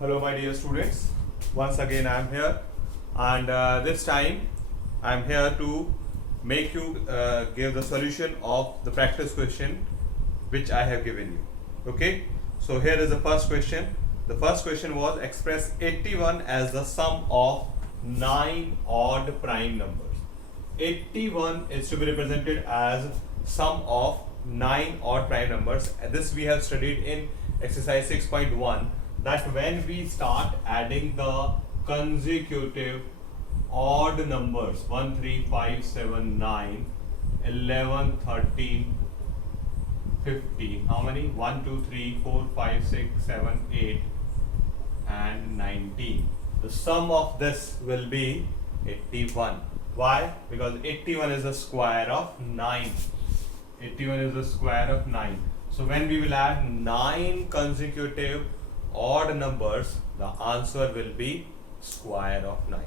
Hello my dear students, once again I am here and this time I am here to make you give the solution of the practice question which I have given you. Okay, so here is the first question. The first question was express 81 as the sum of 9 odd prime numbers. 81 is to be represented as sum of 9 odd prime numbers. This we have studied in exercise 6.1, that when we start adding the consecutive odd numbers 1 3 5 7 9 11 13 15, how many? 1 2 3 4 5 6 7 8 and 19. The sum of this will be 81. Why? Because 81 is the square of 9. 81 is the square of 9. So when we will add 9 consecutive odd numbers, the answer will be square of 9.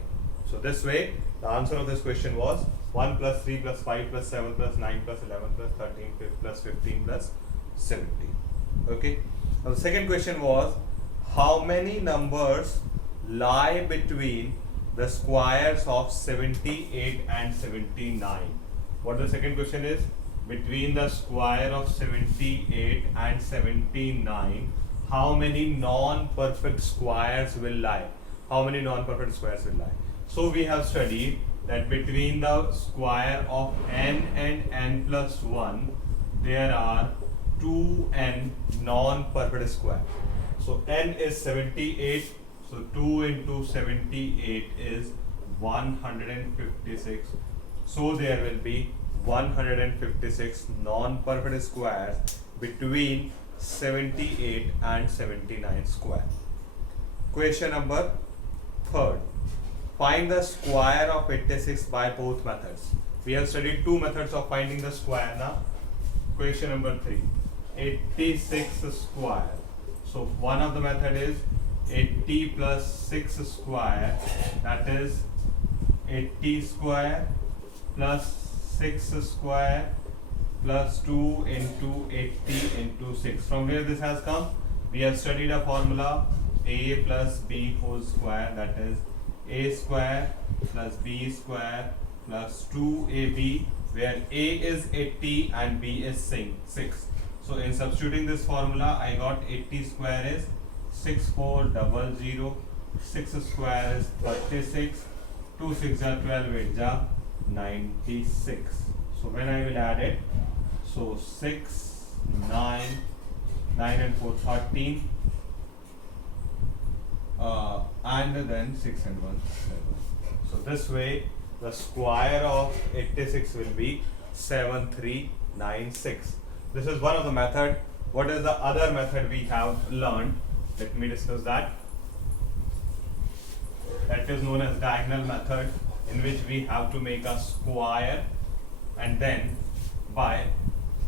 So this way the answer of this question was 1 plus 3 plus 5 plus 7 plus 9 plus 11 plus 13 plus 15 plus 17. Okay. Now the second question was how many numbers lie between the squares of 78 and 79. What the second question is? Between the square of 78 and 79, how many non-perfect squares will lie? How many non-perfect squares will lie? So we have studied that between the square of n and n plus 1, there are 2n non-perfect squares. So n is 78, so 2 into 78 is 156. So there will be 156 non-perfect squares between 78 and 79 square. Question number third. Find the square of 86 by both methods. We have studied two methods of finding the square now. Question number 3. 86 square. So one of the method is 80 plus 6 square, that is 80 square plus 6 square plus 2 into 80 into 6. From where this has come? We have studied a formula a plus b whole square, that is a square plus b square plus 2ab, where a is 80 and b is 6. So in substituting this formula, I got 80 square is 6400, 6 square is 36, 2 6 are 12, 8 are 96. So when I will add it, so 6, 9 and 4, 13, and then 6 and 1, 7. So this way the square of 86 will be 7396. This is one of the method. What is the other method we have learned? Let me discuss that. That is known as diagonal method, in which we have to make a square and then by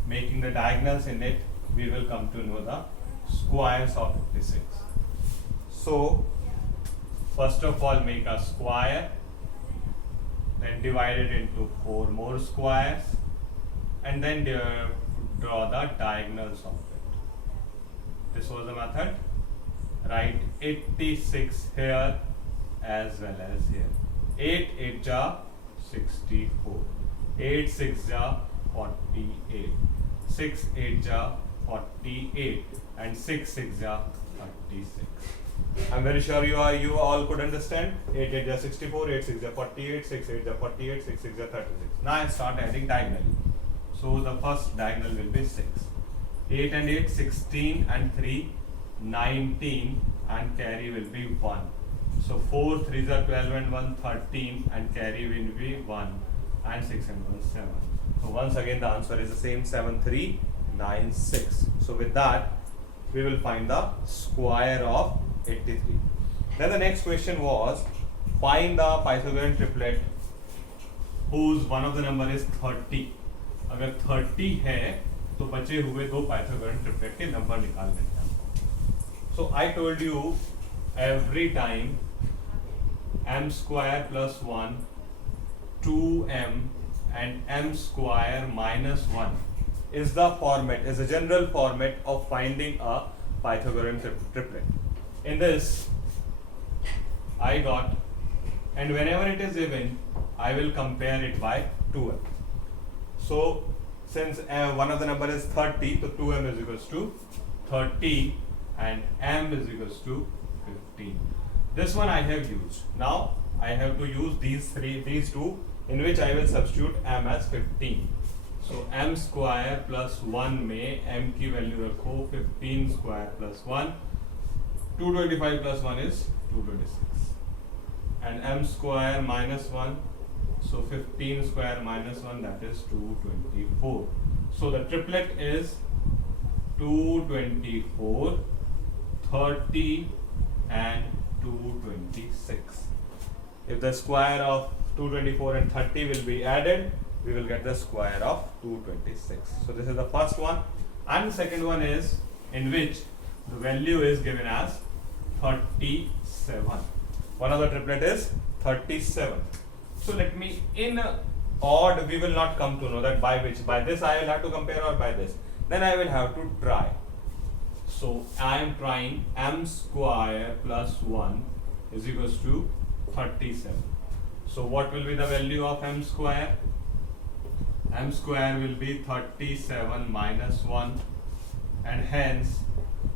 making the diagonals in it, we will come to know the squares of 56. So first of all, make a square, then divide it into 4 more squares, and then draw the diagonals of it. This was the method. Write 86 here as well as here. 8 8 ja 64, 8 6 ja 48, 6 8 ja 48, and 6 6 ja 36. I'm very sure you all could understand. 8 8 ja 64, 8 6 ja 48, 6 8 ja 48, 6 6 ja 36. Now I start adding diagonally. So the first diagonal will be 6. 8 and 8, 16 and 3, 19, and carry will be 1. So 4 3s are 12 and 1, 13, and carry will be 1, and 6 and 1, 7. So once again the answer is the same, 7396. So with that we will find the square of 83. Then the next question was find the Pythagorean triplet whose one of the number is 30. अगर 30 है तो बचे हुए दो Pythagorean triplet के number निकाल लेते हैं. So I told you every time m square plus 1, 2m and m square minus 1 is the general format of finding a Pythagorean triplet. In this, I got, and whenever it is even, I will compare it by 2m. So since one of the number is 30, so 2m is equals to 30 and m is equals to 15. This one I have used. Now I have to use these two, in which I will substitute m as 15. So m square plus 1 में m की value रखो 15 square plus 1, 225 plus 1 is 226, and m square minus 1, so 15 square minus 1, that is 224. So the triplet is 224, 30 and 226. If the square of 224 and 30 will be added, we will get the square of 226. So this is the first one, and the second one is in which the value is given as 37. One of the triplet is 37. So let me, in odd we will not come to know that by which, by this I will have to compare or by this. Then I will have to try. So I am trying m square plus 1 is equals to 37. So what will be the value of m square? M square will be 37 minus 1, and hence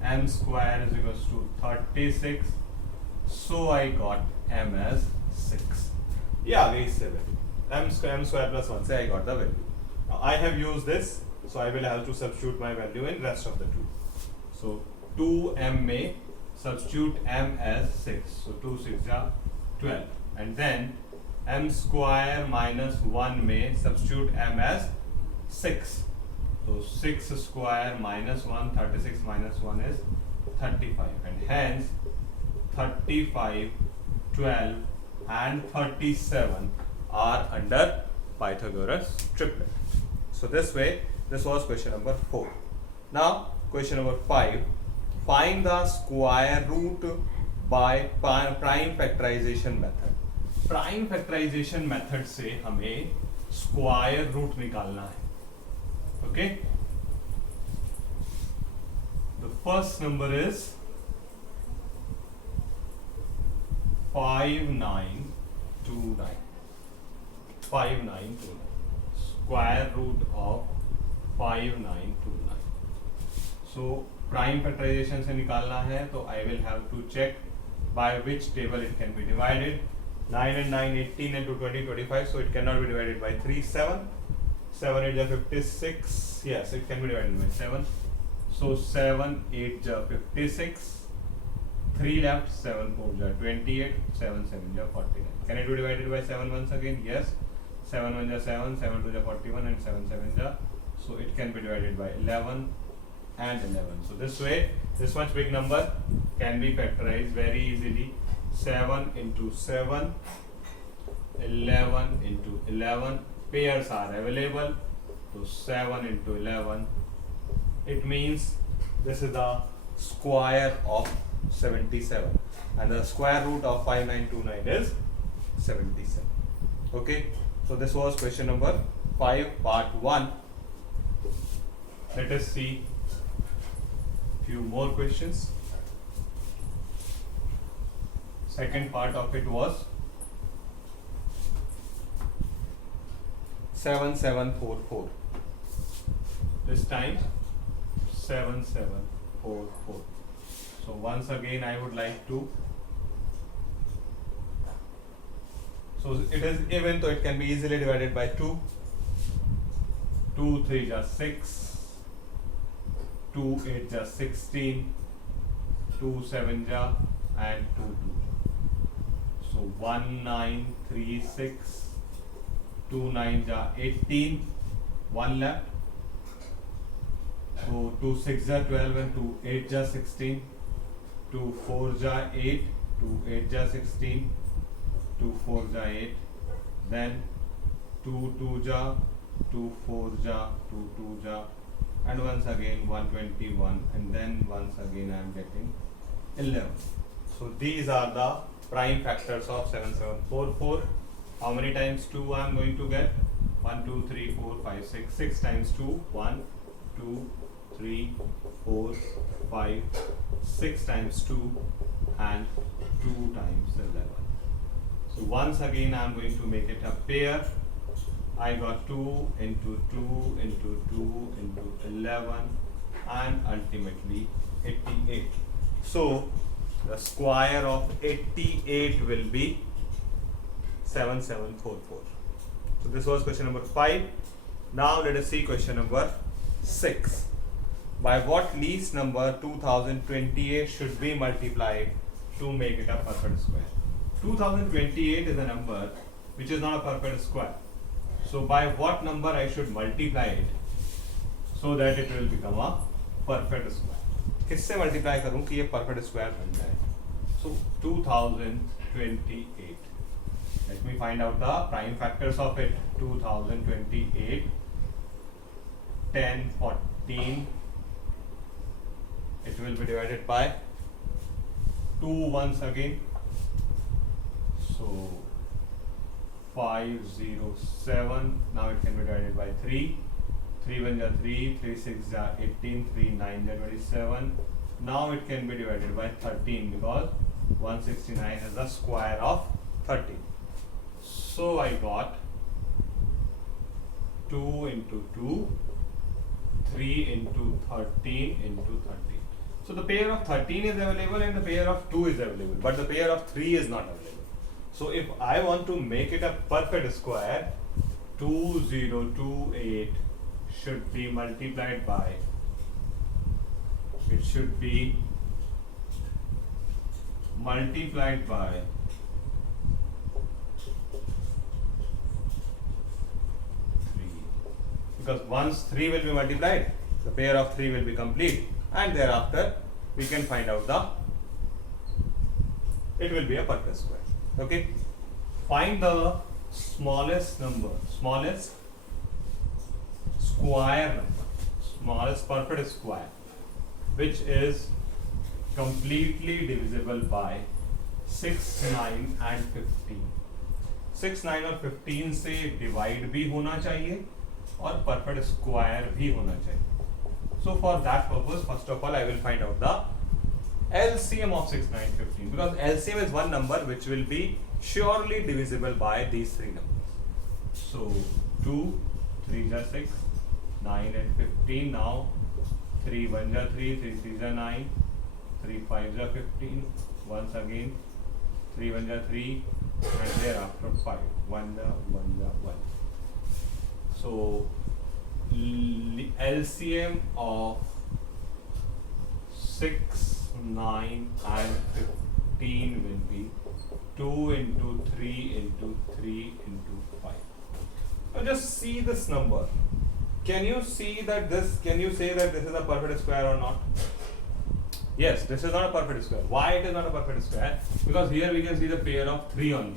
m square is equals to 36. So I got m as 6. Yeah, very simple. M square plus 1. Say I got the value. Now I have used this, so I will have to substitute my value in rest of the two. So 2m may substitute m as 6. So 2 6 are 12, and then m square minus 1 may substitute m as 6. So 6 square minus 1, 36 minus 1 is 35, and hence 35, 12 and 37 are under Pythagoras triplet. So this way, this was question number 4. Now question number 5, find the square root by prime factorization method. Prime factorization method से हमें square root निकालना है. Okay, the first number is 5929. 5929, square root of 5929. So prime factorization से निकालना है, तो I will have to check by which table it can be divided. 9 and 9, 18 and 2, 20, 25. So it cannot be divided by 3, 7. 7, 8 is 56. Yes, it can be divided by 7. So 7, 8 is 56. 3 left, 7, 4 is 28. 7, 7 is 49. Can it be divided by 7 once again? Yes. 7, 1 is 7, 7, 2 is 41, and 7, 7 is. So it can be divided by 11 and 11. So this way, this much big number can be factorized very easily. 7 into 7, 11 into 11, pairs are available, so 7 into 11, it means this is the square of 77, and the square root of 5929 is 77. Okay, so this was question number 5, part 1. Let us see few more questions. Second part of it was 7744. This time 7744. So once again I would like to, so it is even, so it can be easily divided by 2. 2 3 is 6, 2 8 is 16, 2 7 is and 2 2. So 1936, 2 9 is 18, 1 left. So 2 6 is 12 and 2 8 is 16, 2 4 is 8, 2 8 is 16, 2 4 is 8, then 2 2 is 2 4 is 2 2 is, and once again 121, and then once again I am getting 11. So these are the prime factors of 7744. How many times 2 I am going to get? 1 2 3 4 5 6. 6 times 2, 1 2 3, 4, 5, 6 times 2 and 2 times 11. So once again I am going to make it a pair. I got 2 into 2 into 2 into 11 and ultimately 88. So the square of 88 will be 7744. So this was question number 5. Now let us see question number 6. By what least number 2028 should be multiplied to make it a perfect square? 2028 is a number which is not a perfect square. So by what number I should multiply it so that it will become a perfect square? किससे multiply करूँ कि ये perfect square बन जाए? So 2028. Let me find out the prime factors of it. 2028, 10, 14. It will be divided by 2 once again. So 507. Now it can be divided by 3. 3 1 ja 3, 3 6 ja 18, 3 9 ja 27. Now it can be divided by 13 because 169 is the square of 13. So I got 2 into 2, 3 into 13 into 13. So the pair of 13 is available and the pair of 2 is available, but the pair of 3 is not available. So if I want to make it a perfect square, 2028 should be multiplied by, it should be multiplied by 3. Because once 3 will be multiplied, the pair of 3 will be complete, and thereafter we can find out it will be a perfect square. Okay, find the smallest number, smallest square number, smallest perfect square which is completely divisible by 6, 9 and 15. 6, 9 और 15 से divide भी होना चाहिए और perfect square भी होना चाहिए. So for that purpose, first of all I will find out the LCM of 6, 9, 15, because LCM is one number which will be surely divisible by these three numbers. So 2, 3 ja 6, 9 and 15. Now 3 1 ja 3, 3 3 ja 9, 3 5 ja 15. Once again 3 1 ja 3 and thereafter 5. 1 ja 1 ja 1. So LCM of 6, 9 and 15 will be 2 into 3 into 3 into 5. Now just see this number. Can you see that this, can you say that this is a perfect square or not? Yes, this is not a perfect square. Why it is not a perfect square? Because here we can see the pair of 3 only.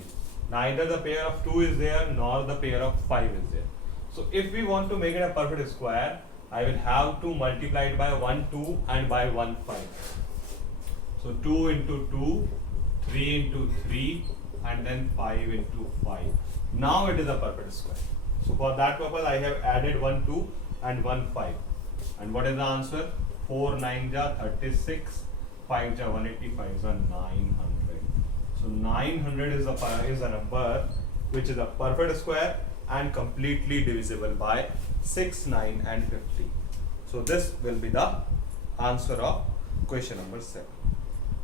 Neither the pair of 2 is there nor the pair of 5 is there. So if we want to make it a perfect square, I will have to multiply it by 1 2 and by 1 5. So 2 into 2, 3 into 3 and then 5 into 5. Now it is a perfect square. So for that purpose I have added 1 2 and 1 5. And what is the answer? 4 9 ja 36, 5 ja 185 is a 900. So 900 is a number which is a perfect square and completely divisible by 6, 9 and 50. So this will be the answer of question number 7.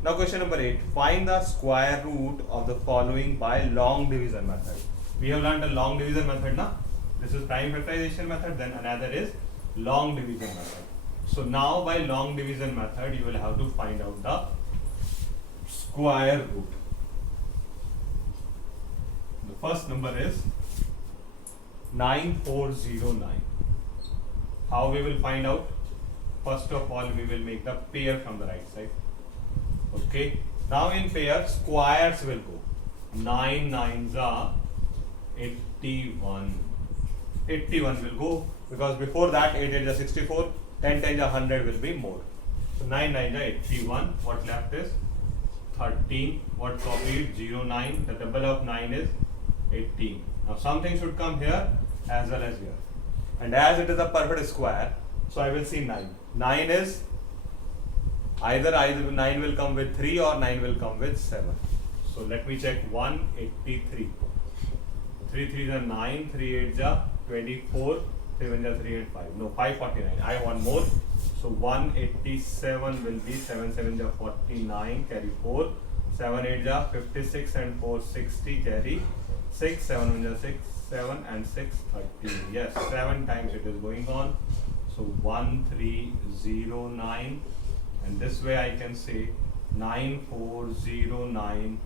Now question number 8. Find the square root of the following by long division method. We have learned the long division method now. This is prime factorization method, then another is long division method. So now by long division method you will have to find out the square root. The first number is 9409. How we will find out? First of all we will make the pair from the right side. Okay, now in pair squares will go. 9 9s are 81. 81 will go because before that 8 8 is 64, 10 10 is 100 will be more. So 9 9 is 81. What left is 13. What copied? 09. The double of 9 is 18. Now something should come here as well as here. And as it is a perfect square, so I will see 9. 9 is either 9 will come with 3 or 9 will come with 7. So let me check. 183. 3 3 are 9, 3 8 are 24, 3 1 are 3 and 5. No, 549. I want more. So 187 will be 7 7 are 49, carry 4. 7 8 are 56 and 4 60, carry 6. 7 1 are 6, 7 and 6 13. Yes, 7 times it is going on. So 1309, and this way I can say 9409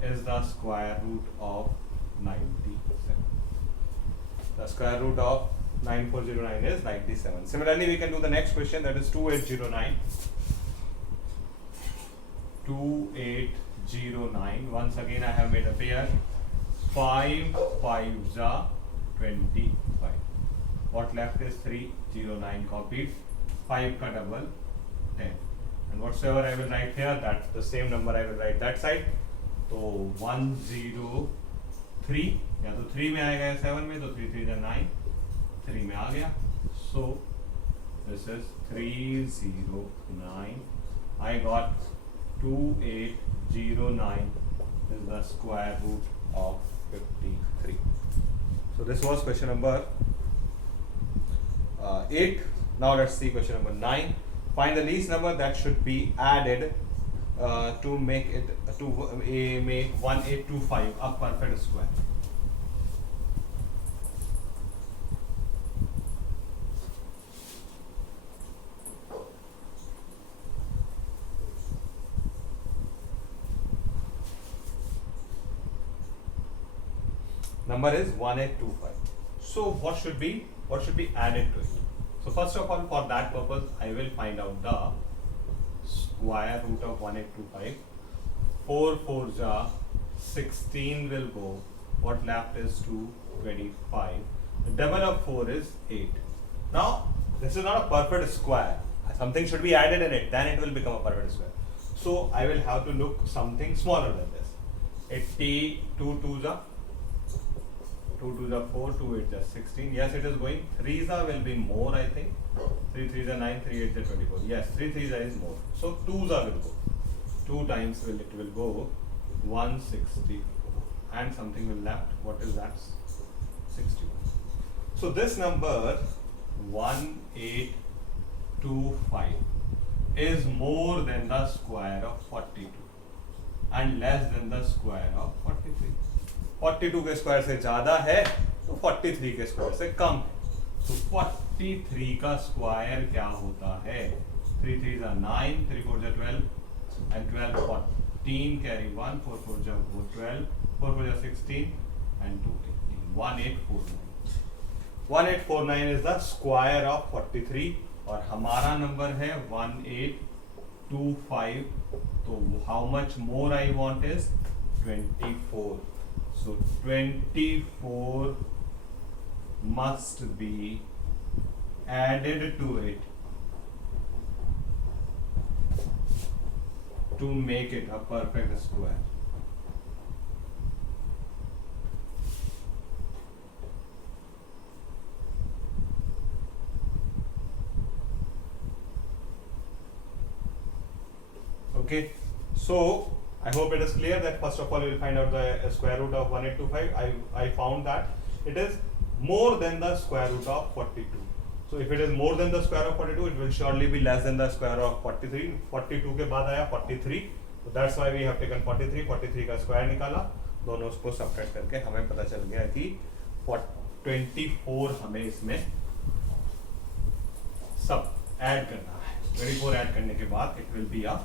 is the square root of 97. The square root of 9409 is 97. Similarly, we can do the next question, that is 2809. 2809. Once again, I have made a pair. 5 5s are 25. What left is 309 copied. 5 ka double 10. And whatsoever I will write here, that's the same number I will write that side. So 103, या तो 3 में आएगा या 7 में, तो 3 3 is 9, 3 में आ गया. So this is 309. I got 2809 is the square root of 53. So this was question number 8. Now let's see question number 9. Find the least number that should be added to make it make 1825 a perfect square. Number is 1825. So what should be added to it? So first of all, for that purpose, I will find out the square root of 1825. 4 4s are 16 will go. What left is 225. The double of 4 is 8. Now this is not a perfect square. Something should be added in it, then it will become a perfect square. So I will have to look something smaller than this. 82 2s are 2 2s are 4, 2 8s are 16. Yes, it is going. 3s are will be more, I think. 3 3s are 9, 3 8s are 24. Yes, 3 3s are is more. So 2s are will go. 2 times it will go 164. And something will left. What is that? 61. So this number 1825 is more than the square of 42 and less than the square of 43. 42 के square से ज्यादा है तो 43 के square से कम है. तो 43 का स्क्वायर क्या होता है? 3 3s are 9, 3 4s are 12 and 12 14, carry 1, 4 4s are 12, 4 4s are 16 and 2 18. 1849 is the square of 43 और हमारा नंबर है 1825. तो how much more I want is 24. So 24 must be added to it to make it a perfect square. Okay, so I hope it is clear that first of all you will find out the square root of 1825. I found that it is more than the square root of 42. So if it is more than the square of 42, it will surely be less than the square of 43. 42 के बाद आया 43. So that's why we have taken 43. 43 का square निकाला. दोनों उसको subtract करके हमें पता चल गया कि 24 हमें इसमें सब ऐड करना है. 24 ऐड करने के बाद it will be a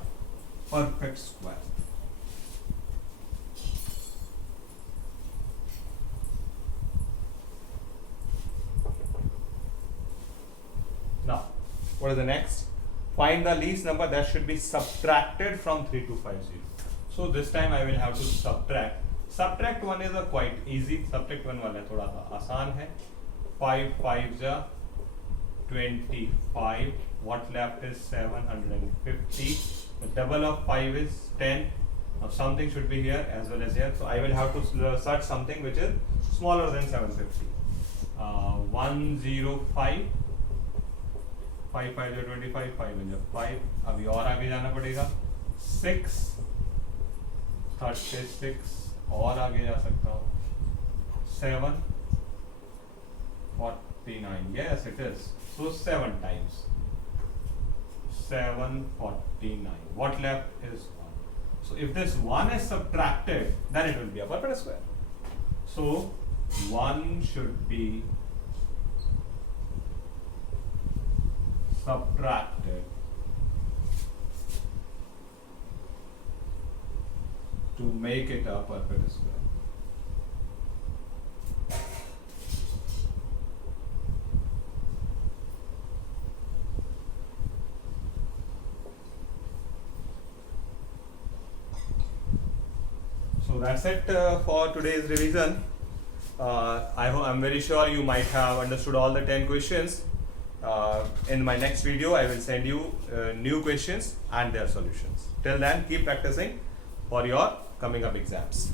perfect square. Now, what is the next? Find the least number that should be subtracted from 3250. So this time I will have to subtract. Subtract 1 is a quite easy. Subtract 1 वाला थोड़ा सा आसान है. 5 5s are 25. What left is 750. The double of 5 is 10. Now something should be here as well as here. So I will have to search something which is smaller than 750. 105. 5 5 जो 25, 5 1 जो 5. अभी और आगे जाना पड़ेगा. 6 36 और आगे जा सकता हूँ. 7 49. Yes, it is. So 7 times. 749. What left is 1. So if this 1 is subtracted, then it will be a perfect square. So 1 should be subtracted to make it a perfect square. So that's it for today's revision. I'm very sure you might have understood all the 10 questions. In my next video, I will send you new questions and their solutions. Till then, keep practicing for your coming up exams.